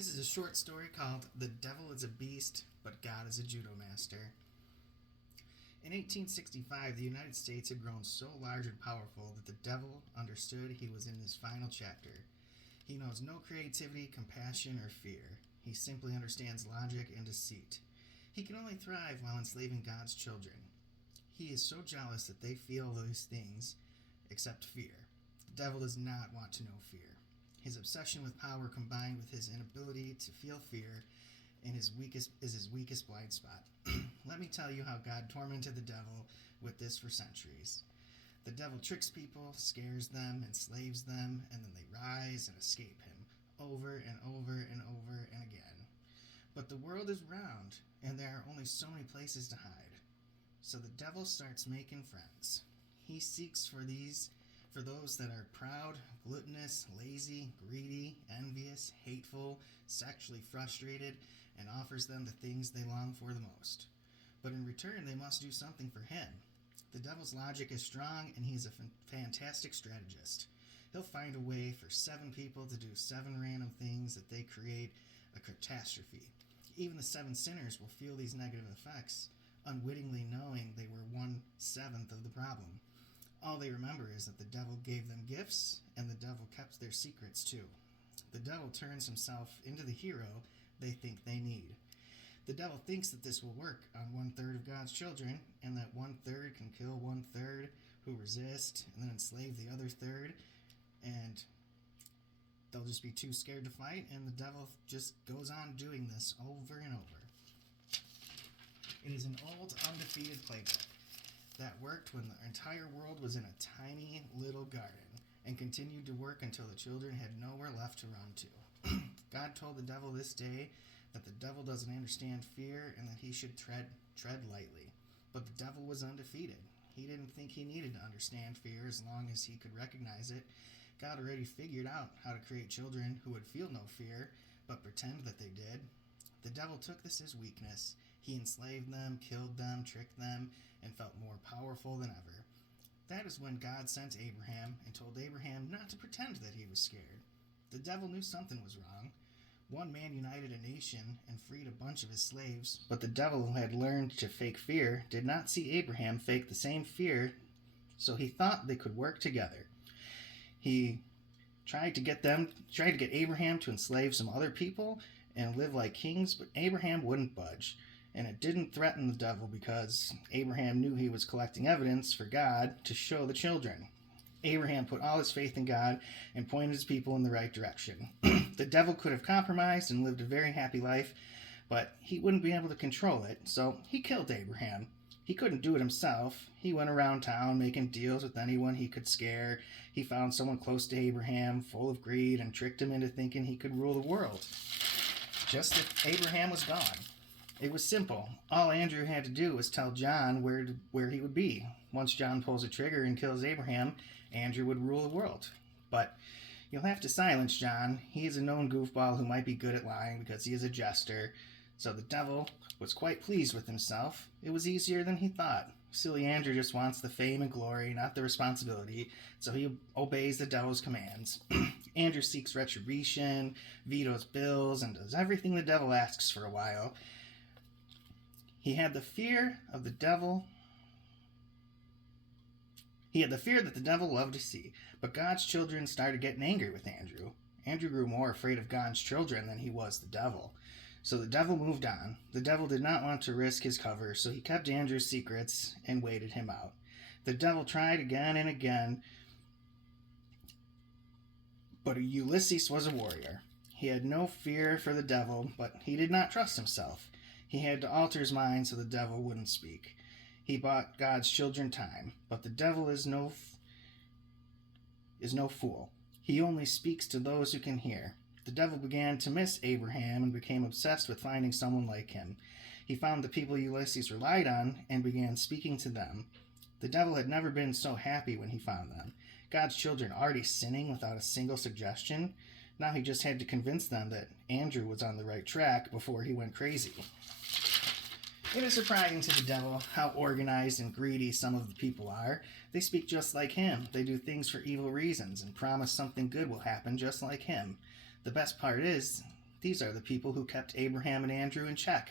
This is a short story called The Devil is a Beast, but God is a Judomaster. In 1865, the United States had grown so large and powerful that the devil understood he was in his final chapter. He knows no creativity, compassion, or fear. He simply understands logic and deceit. He can only thrive while enslaving God's children. He is so jealous that they feel those things, except fear. The devil does not want to know fear. His obsession with power combined with his inability to feel fear is his weakest blind spot. Let me tell you how God tormented the devil with this for centuries. The devil tricks people, scares them, enslaves them, and then they rise and escape him over and over and over and again. But the world is round, and there are only so many places to hide. So the devil starts making friends. He seeks for those that are proud, gluttonous, lazy, greedy, envious, hateful, sexually frustrated, and offers them the things they long for the most. But in return, they must do something for him. The devil's logic is strong, and he's a fantastic strategist. He'll find a way for 7 people to do 7 random things that they create a catastrophe. Even the 7 sinners will feel these negative effects, unwittingly knowing they were 1/7 of the problem. All they remember is that the devil gave them gifts, and the devil kept their secrets too. The devil turns himself into the hero they think they need. The devil thinks that this will work on 1/3 of God's children, and that 1/3 can kill 1/3 who resist, and then enslave the other third, and they'll just be too scared to fight, and the devil just goes on doing this over and over. It is an old, undefeated playbook that worked when the entire world was in a tiny little garden, and continued to work until the children had nowhere left to run to. God told the devil this day that the devil doesn't understand fear and that he should tread lightly. But the devil was undefeated. He didn't think he needed to understand fear as long as he could recognize it. God already figured out how to create children who would feel no fear, but pretend that they did. The devil took this as weakness. He enslaved them, killed them, tricked them, and felt more powerful than ever. That is when God sent Abraham and told Abraham not to pretend that he was scared. The devil knew something was wrong. One man united a nation and freed a bunch of his slaves, but the devil, who had learned to fake fear, did not see Abraham fake the same fear, so he thought they could work together. He tried to get Abraham to enslave some other people and live like kings, but Abraham wouldn't budge. And it didn't threaten the devil because Abraham knew he was collecting evidence for God to show the children. Abraham put all his faith in God and pointed his people in the right direction. The devil could have compromised and lived a very happy life, but he wouldn't be able to control it, so he killed Abraham. He couldn't do it himself. He went around town making deals with anyone he could scare. He found someone close to Abraham, full of greed, and tricked him into thinking he could rule the world. Just as Abraham was gone. It was simple. All Andrew had to do was tell John where he would be. Once John pulls a trigger and kills Abraham, Andrew would rule the world. But you'll have to silence John. He is a known goofball who might be good at lying because he is a jester. So the devil was quite pleased with himself. It was easier than he thought. Silly Andrew just wants the fame and glory, not the responsibility, so he obeys the devil's commands. Andrew seeks retribution, vetoes bills, and does everything the devil asks for a while. He had the fear that the devil loved to see, but God's children started getting angry with Andrew. Andrew grew more afraid of God's children than he was the devil. So the devil moved on. The devil did not want to risk his cover, so he kept Andrew's secrets and waited him out. The devil tried again and again, but Ulysses was a warrior. He had no fear for the devil, but he did not trust himself. He had to alter his mind so the devil wouldn't speak. He bought God's children time, but the devil is no fool. He only speaks to those who can hear. The devil began to miss Abraham and became obsessed with finding someone like him. He found the people Ulysses relied on and began speaking to them. The devil had never been so happy when he found them. God's children already sinning without a single suggestion. Now he just had to convince them that Andrew was on the right track before he went crazy. It is surprising to the devil how organized and greedy some of the people are. They speak just like him. They do things for evil reasons and promise something good will happen just like him. The best part is, These are the people who kept Abraham and Andrew in check.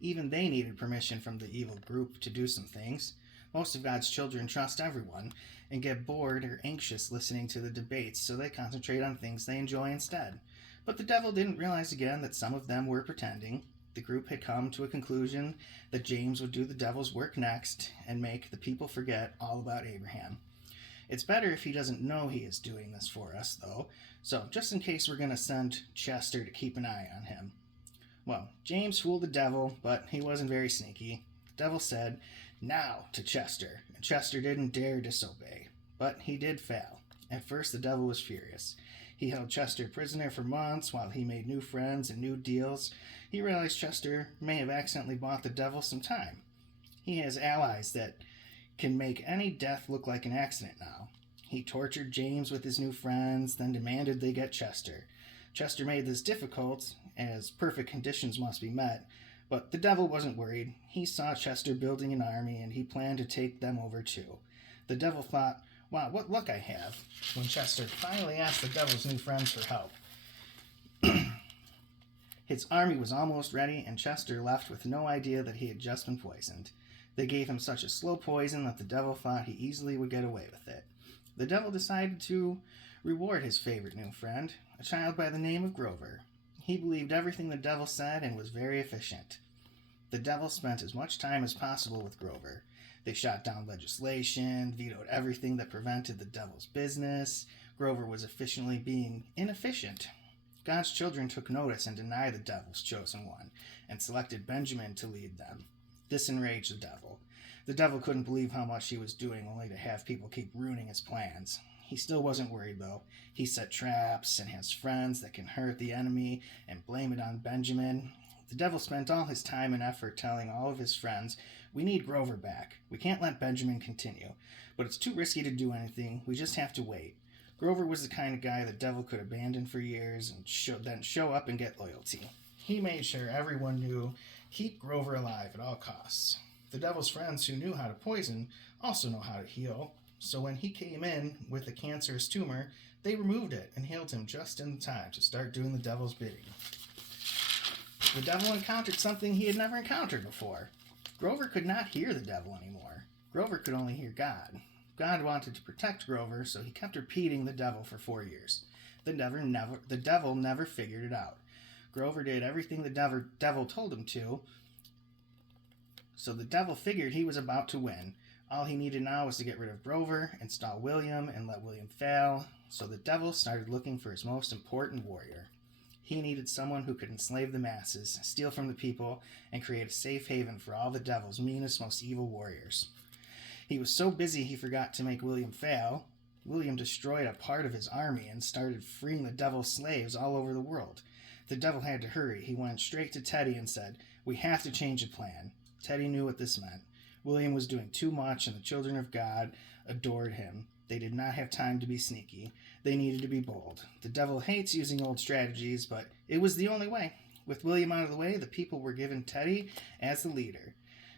Even they needed permission from the evil group to do some things. Most of God's children trust everyone and get bored or anxious listening to the debates, so they concentrate on things they enjoy instead. But the devil didn't realize again that some of them were pretending. The group had come to a conclusion that James would do the devil's work next and make the people forget all about Abraham. It's better if he doesn't know he is doing this for us, though, so just in case we're going to send Chester to keep an eye on him. Well, James fooled the devil, but he wasn't very sneaky. The devil said, "Now," to Chester, and Chester didn't dare disobey. But he did fail. At first, the devil was furious. He held Chester prisoner for months while he made new friends and new deals. He realized Chester may have accidentally bought the devil some time. He has allies that can make any death look like an accident now. He tortured James with his new friends, then demanded they get Chester. Chester made this difficult, as perfect conditions must be met, but the devil wasn't worried. He saw Chester building an army, and he planned to take them over too. The devil thought, "Wow, what luck I have," when Chester finally asked the devil's new friends for help. His army was almost ready, and Chester left with no idea that he had just been poisoned. They gave him such a slow poison that the devil thought he easily would get away with it. The devil decided to reward his favorite new friend, a child by the name of Grover. He believed everything the devil said and was very efficient. The devil spent as much time as possible with Grover. They shot down legislation, vetoed everything that prevented the devil's business. Grover was efficiently being inefficient. God's children took notice and denied the devil's chosen one, and selected Benjamin to lead them. This enraged the devil. The devil couldn't believe how much he was doing, only to have people keep ruining his plans. He still wasn't worried, though. He set traps and has friends that can hurt the enemy and blame it on Benjamin. The devil spent all his time and effort telling all of his friends, "We need Grover back. We can't let Benjamin continue. But it's too risky to do anything. We just have to wait." Grover was the kind of guy the devil could abandon for years and then show up and get loyalty. He made sure everyone knew, keep Grover alive at all costs. The devil's friends who knew how to poison also know how to heal. So when he came in with a cancerous tumor, they removed it and healed him just in time to start doing the devil's bidding. The devil encountered something he had never encountered before. Grover could not hear the devil anymore. Grover could only hear God. God wanted to protect Grover, so he kept repeating the devil for 4 years. The devil never figured it out. Grover did everything the devil told him to, so the devil figured he was about to win. All he needed now was to get rid of Grover, install William, and let William fail. So the devil started looking for his most important warrior. He needed someone who could enslave the masses, steal from the people, and create a safe haven for all the devil's meanest, most evil warriors. He was so busy he forgot to make William fail. William destroyed a part of his army and started freeing the devil's slaves all over the world. The devil had to hurry. He went straight to Teddy and said, "We have to change the plan." Teddy knew what this meant. William was doing too much, and the children of God adored him. They did not have time to be sneaky. They needed to be bold. The devil hates using old strategies, but it was the only way. With William out of the way, the people were given Teddy as the leader.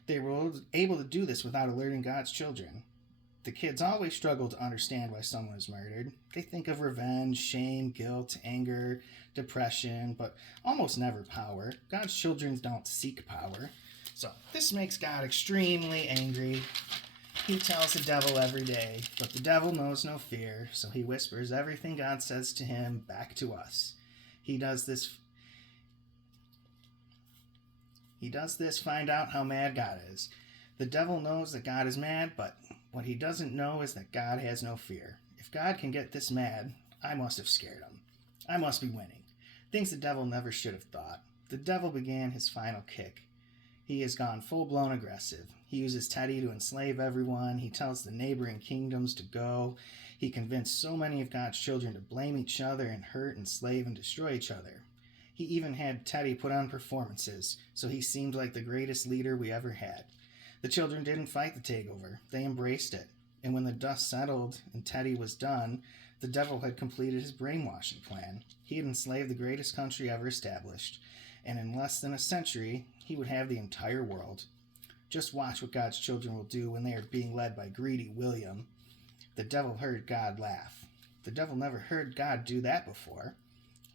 They were able to do this without alerting God's children. The kids always struggle to understand why someone is murdered. They think of revenge, shame, guilt, anger, depression, but almost never power. God's children don't seek power. So this makes God extremely angry. He tells the devil every day, but the devil knows no fear, so he whispers everything God says to him back to us. He does this find out how mad God is. The devil knows that God is mad, but what he doesn't know is that God has no fear. If God can get this mad, I must have scared him. I must be winning. Things the devil never should have thought. The devil began his final kick. He has gone full-blown aggressive. He uses Teddy to enslave everyone. He tells the neighboring kingdoms to go. He convinced so many of God's children to blame each other and hurt, enslave, and destroy each other. He even had Teddy put on performances, so he seemed like the greatest leader we ever had. The children didn't fight the takeover. They embraced it. And when the dust settled and Teddy was done, the devil had completed his brainwashing plan. He had enslaved the greatest country ever established, and in less than a century, he would have the entire world. Just watch what God's children will do when they are being led by greedy William. The devil heard God laugh. The devil never heard God do that before.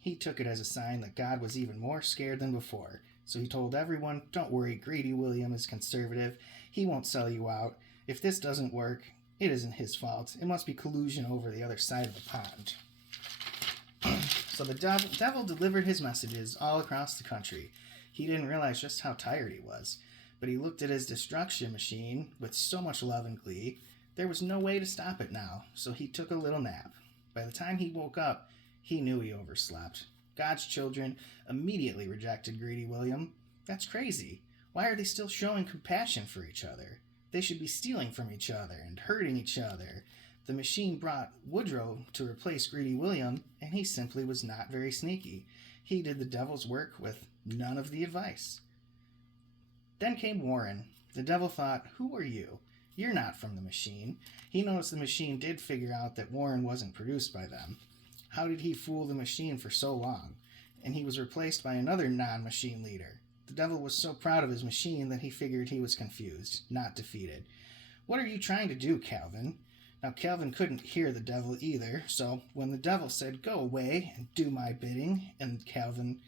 He took it as a sign that God was even more scared than before. So he told everyone, "Don't worry, Greedy William is conservative. He won't sell you out. If this doesn't work, it isn't his fault. It must be collusion over the other side of the pond." So the devil delivered his messages all across the country. He didn't realize just how tired he was, but he looked at his destruction machine with so much love and glee. There was no way to stop it now, so he took a little nap. By the time he woke up, he knew he overslept. God's children immediately rejected Greedy William. That's crazy. Why are they still showing compassion for each other? They should be stealing from each other and hurting each other. The machine brought Woodrow to replace Greedy William, and he simply was not very sneaky. He did the devil's work with none of the advice. Then came Warren. The devil thought, "Who are you? You're not from the machine." He noticed the machine did figure out that Warren wasn't produced by them. How did he fool the machine for so long? And he was replaced by another non-machine leader. The devil was so proud of his machine that he figured he was confused, not defeated. "What are you trying to do, Calvin?" Now, Calvin couldn't hear the devil either, so when the devil said, "Go away and do my bidding," and Calvin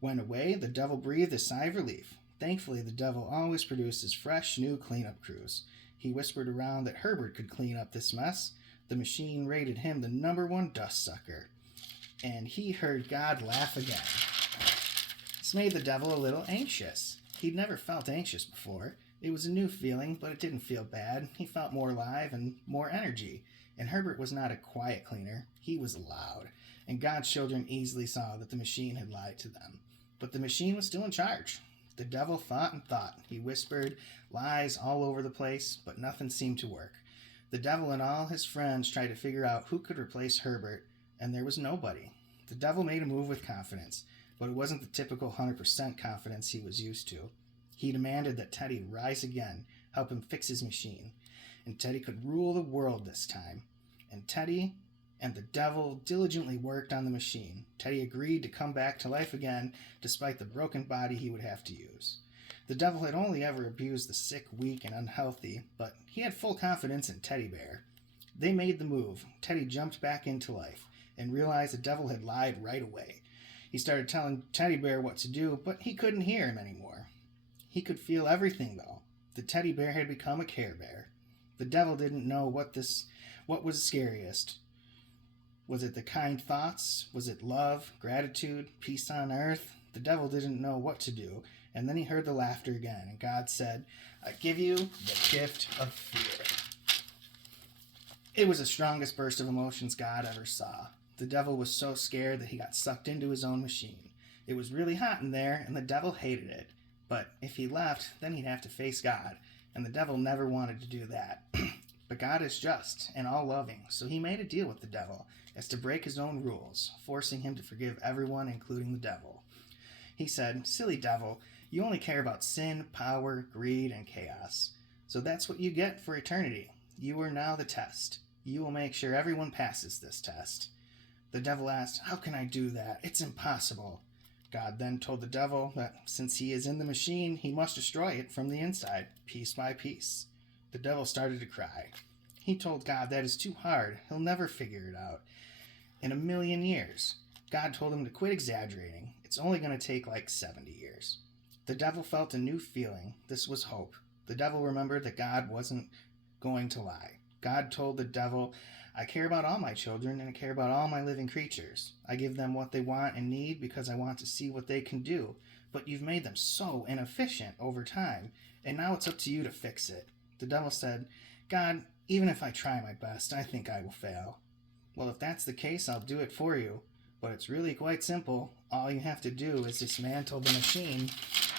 went away, the devil breathed a sigh of relief. Thankfully, the devil always produces fresh, new cleanup crews. He whispered around that Herbert could clean up this mess. The machine rated him the #1 dust sucker. And he heard God laugh again. This made the devil a little anxious. He'd never felt anxious before. It was a new feeling, but it didn't feel bad. He felt more alive and more energy. And Herbert was not a quiet cleaner. He was loud. And God's children easily saw that the machine had lied to them. But the machine was still in charge. The devil thought and thought. He whispered lies all over the place, but nothing seemed to work. The devil and all his friends tried to figure out who could replace Herbert, and there was nobody. The devil made a move with confidence, but it wasn't the typical 100% confidence he was used to. He demanded that Teddy rise again, help him fix his machine, and Teddy could rule the world this time. And Teddy and the devil diligently worked on the machine. Teddy agreed to come back to life again, despite the broken body he would have to use. The devil had only ever abused the sick, weak, and unhealthy, but he had full confidence in Teddy Bear. They made the move. Teddy jumped back into life and realized the devil had lied right away. He started telling Teddy Bear what to do, but he couldn't hear him anymore. He could feel everything, though. The Teddy Bear had become a Care Bear. The devil didn't know what was scariest. Was it the kind thoughts? Was it love, gratitude, peace on earth? The devil didn't know what to do, and then he heard the laughter again, and God said, "I give you the gift of fear." It was the strongest burst of emotions God ever saw. The devil was so scared that he got sucked into his own machine. It was really hot in there, and the devil hated it. But if he left, then he'd have to face God, and the devil never wanted to do that. But God is just and all-loving, so he made a deal with the devil as to break his own rules, forcing him to forgive everyone, including the devil. He said, "Silly devil, you only care about sin, power, greed, and chaos. So that's what you get for eternity. You are now the test. You will make sure everyone passes this test." The devil asked, "How can I do that? It's impossible." God then told the devil that since he is in the machine, he must destroy it from the inside, piece by piece. The devil started to cry. He told God that is too hard. He'll never figure it out. In 1,000,000 years. God told him to quit exaggerating. It's only going to take like 70 years. The devil felt a new feeling. This was hope. The devil remembered that God wasn't going to lie. God told the devil, "I care about all my children and I care about all my living creatures. I give them what they want and need because I want to see what they can do. But you've made them so inefficient over time, and now it's up to you to fix it." The devil said, "God, even if I try my best, I think I will fail." "Well, if that's the case, I'll do it for you. But it's really quite simple. All you have to do is dismantle the machine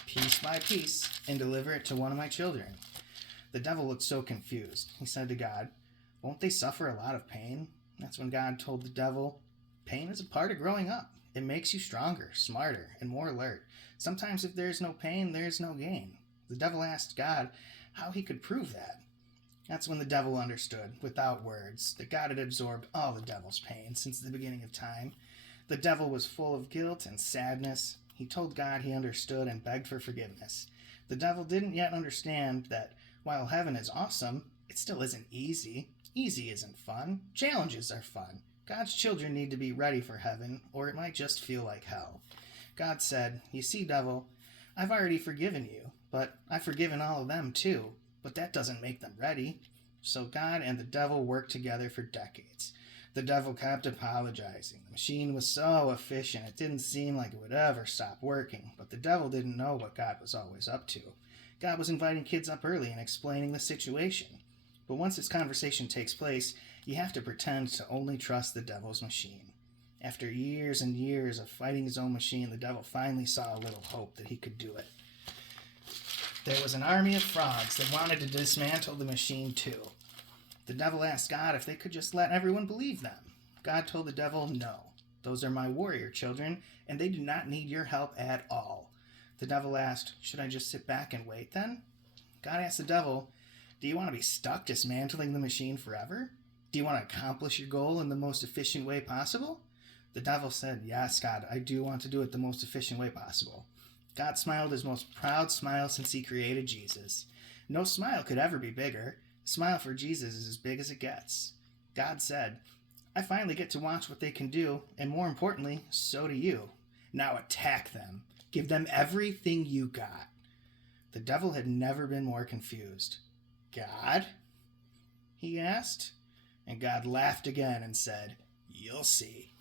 piece by piece and deliver it to one of my children." The devil looked so confused. He said to God, "Won't they suffer a lot of pain?" That's when God told the devil, "Pain is a part of growing up. It makes you stronger, smarter, and more alert. Sometimes if there's no pain, there's no gain." The devil asked God how he could prove that. That's when the devil understood, without words, that God had absorbed all the devil's pain since the beginning of time. The devil was full of guilt and sadness. He told God he understood and begged for forgiveness. The devil didn't yet understand that while heaven is awesome, it still isn't easy. Easy isn't fun. Challenges are fun. God's children need to be ready for heaven, or it might just feel like hell. God said, "You see, devil, I've already forgiven you, but I've forgiven all of them too, but that doesn't make them ready." So God and the devil worked together for decades. The devil kept apologizing. The machine was so efficient, it didn't seem like it would ever stop working, but the devil didn't know what God was always up to. God was inviting kids up early and explaining the situation. But once this conversation takes place, you have to pretend to only trust the devil's machine. After years and years of fighting his own machine, the devil finally saw a little hope that he could do it. There was an army of frogs that wanted to dismantle the machine too. The devil asked God if they could just let everyone believe them. God told the devil, "No, those are my warrior children, and they do not need your help at all." The devil asked, "Should I just sit back and wait then?" God asked the devil, "Do you want to be stuck dismantling the machine forever? Do you want to accomplish your goal in the most efficient way possible?" The devil said, "Yes, God, I do want to do it the most efficient way possible." God smiled his most proud smile since he created Jesus. No smile could ever be bigger. A smile for Jesus is as big as it gets. God said, "I finally get to watch what they can do, and more importantly, so do you. Now attack them. Give them everything you got." The devil had never been more confused. "God?" he asked. And God laughed again and said, "You'll see."